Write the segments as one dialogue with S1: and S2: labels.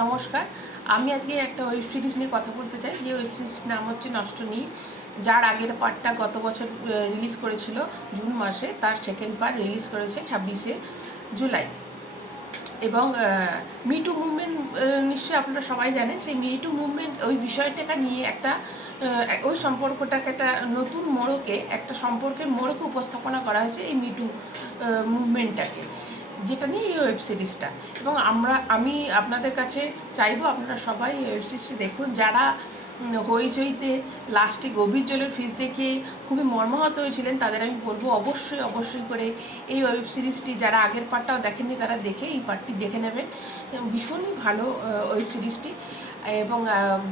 S1: নমস্কার। আমি আজকে একটা ওয়েব সিরিজ নিয়ে কথা বলতে চাই। যে ওয়েব সিরিজটির নাম হচ্ছে নষ্ট নীর যার আগের পার্টটা গত বছর রিলিজ করেছিল জুন মাসে। তার সেকেন্ড পার্ট রিলিজ করেছে ছাব্বিশে জুলাই। এবং মিটু মুভমেন্ট নিশ্চয়ই আপনারা সবাই জানেন, সেই মিটু মুভমেন্ট ওই বিষয়টাকে নিয়ে একটা ওই সম্পর্কটাকে একটা নতুন মোড়কে, একটা সম্পর্কের মোড়কে উপস্থাপনা করা হয়েছে এই মিটু মুভমেন্টটাকে যেটা নিয়ে এই ওয়েব সিরিজটা এবং আমরা, আমি আপনাদের কাছে চাইব আপনারা সবাই এই ওয়েব সিরিজটি দেখুন। যারা হইচইতে লাস্টে গভীর জলের ফিস দেখে খুবই মর্মাহত হয়েছিলেন, তাদের আমি বলব অবশ্যই অবশ্যই করে এই ওয়েব সিরিজটি যারা আগের পার্টটাও দেখেননি, তারা দেখে এই পার্টটি দেখে নেবেন। ভীষণই ভালো ওয়েব সিরিজটি এবং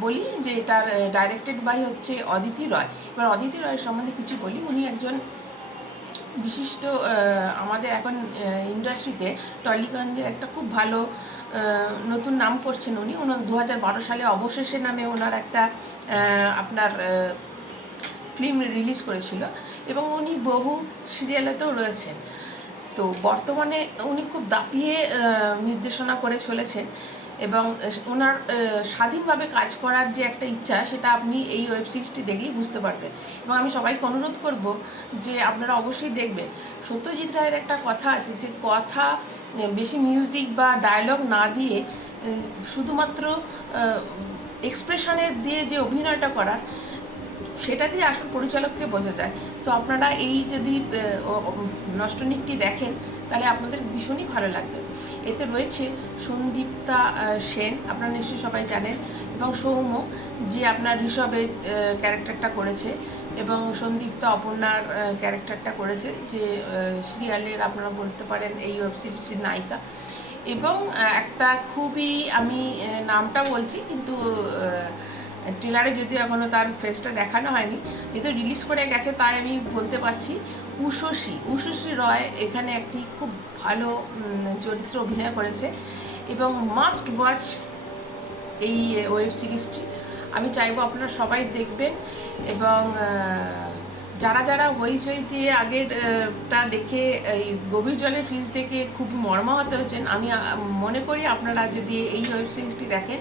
S1: বলি যে এটার ডাইরেক্টেড বাই হচ্ছে অদিতি রয়। এবার অদিতি রয়ের সম্বন্ধে কিছু বলি। উনি একজন বিশিষ্ট আমাদের এখন ইন্ডাস্ট্রিতে টলিগঞ্জের একটা খুব ভালো নতুন নাম করছেন উনি। ওনার দু সালে অবশেষে নামে ওনার একটা আপনার ফিল্ম রিলিজ করেছিল। এবং উনি বহু সিরিয়ালেতেও রয়েছেন। তো বর্তমানে উনি খুব দাপিয়ে নির্দেশনা করে চলেছেন এবং ওনার স্বাধীনভাবে কাজ করার যে একটা ইচ্ছা, সেটা আপনি এই ওয়েব সিরিজটি দেখলেই বুঝতে পারবেন। এবং আমি সবাইকে অনুরোধ করব যে আপনারা অবশ্যই দেখবেন। সত্যজিৎ রায়ের একটা কথা আছে যে, কথা বেশি মিউজিক বা ডায়লগ না দিয়ে শুধুমাত্র এক্সপ্রেশনের দিয়ে যে অভিনয়টা করার সেটা দিয়ে আসল পরিচালককে বোঝা যায়। তো আপনারা এই যদি নষ্টনীকটি দেখেন, তাহলে আপনাদের ভীষণই ভালো লাগবে। এতে রয়েছে সন্দীপ্তা সেন, আপনারা নিশ্চয়ই সবাই জানেন, এবং সৌম্য, যে আপনার ঋষভের ক্যারেক্টারটা করেছে, এবং সন্দীপ্তা, অপর্ণার ক্যারেক্টারটা করেছে, যে সিরিয়ালের আপনারা বলতে পারেন এই ওয়েব সিরিজের নায়িকা। এবং একটা খুবই আমি নামটা বলছি, কিন্তু ট্রেলারে যদিও এখনও তার ফেসটা দেখানো হয়নি, যেহেতু রিলিজ করে গেছে তাই আমি বলতে পারছি উষসী উষসী রয় এখানে একটি খুব ভালো চরিত্র অভিনয় করেছে এবং মাস্ট ওয়াচ এই ওয়েব সিরিজটি আমি চাইব আপনারা সবাই দেখবেন এবং যারা যারা হইচই দিয়ে আগের টা দেখে, এই গভীর জলের ফিস দেখে খুব মর্মাহত হয়েছেন, আমি মনে করি আপনারা যদি এই ওয়েব সিরিজটি দেখেন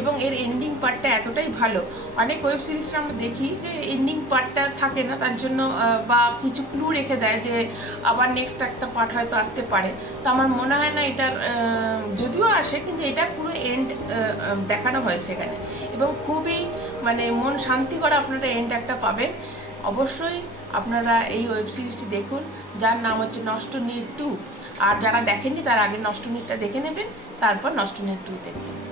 S1: এবং এর এন্ডিং পার্টটা এতটাই ভালো, অনেক ওয়েব সিরিজটা আমরা দেখি যে এন্ডিং পার্টটা থাকে না, তার জন্য বা কিছু ক্লু রেখে দেয় যে আবার নেক্সট একটা পার্ট হয়তো আসতে পারে। তো আমার মনে হয় না এটার যদিও আসে, কিন্তু এটা পুরো এন্ড দেখানো হয়েছে এখানে। এবং খুবই মানে মন শান্তি করে আপনারা এন্ড একটা পাবেন। অবশ্যই আপনারা এই ওয়েব সিরিজটি দেখুন, যার নাম হচ্ছে নষ্ট নীর টু আর যারা দেখেননি, তার আগে নষ্ট নীরটা দেখে নেবেন, তারপর নষ্ট নীর টু দেখবেন।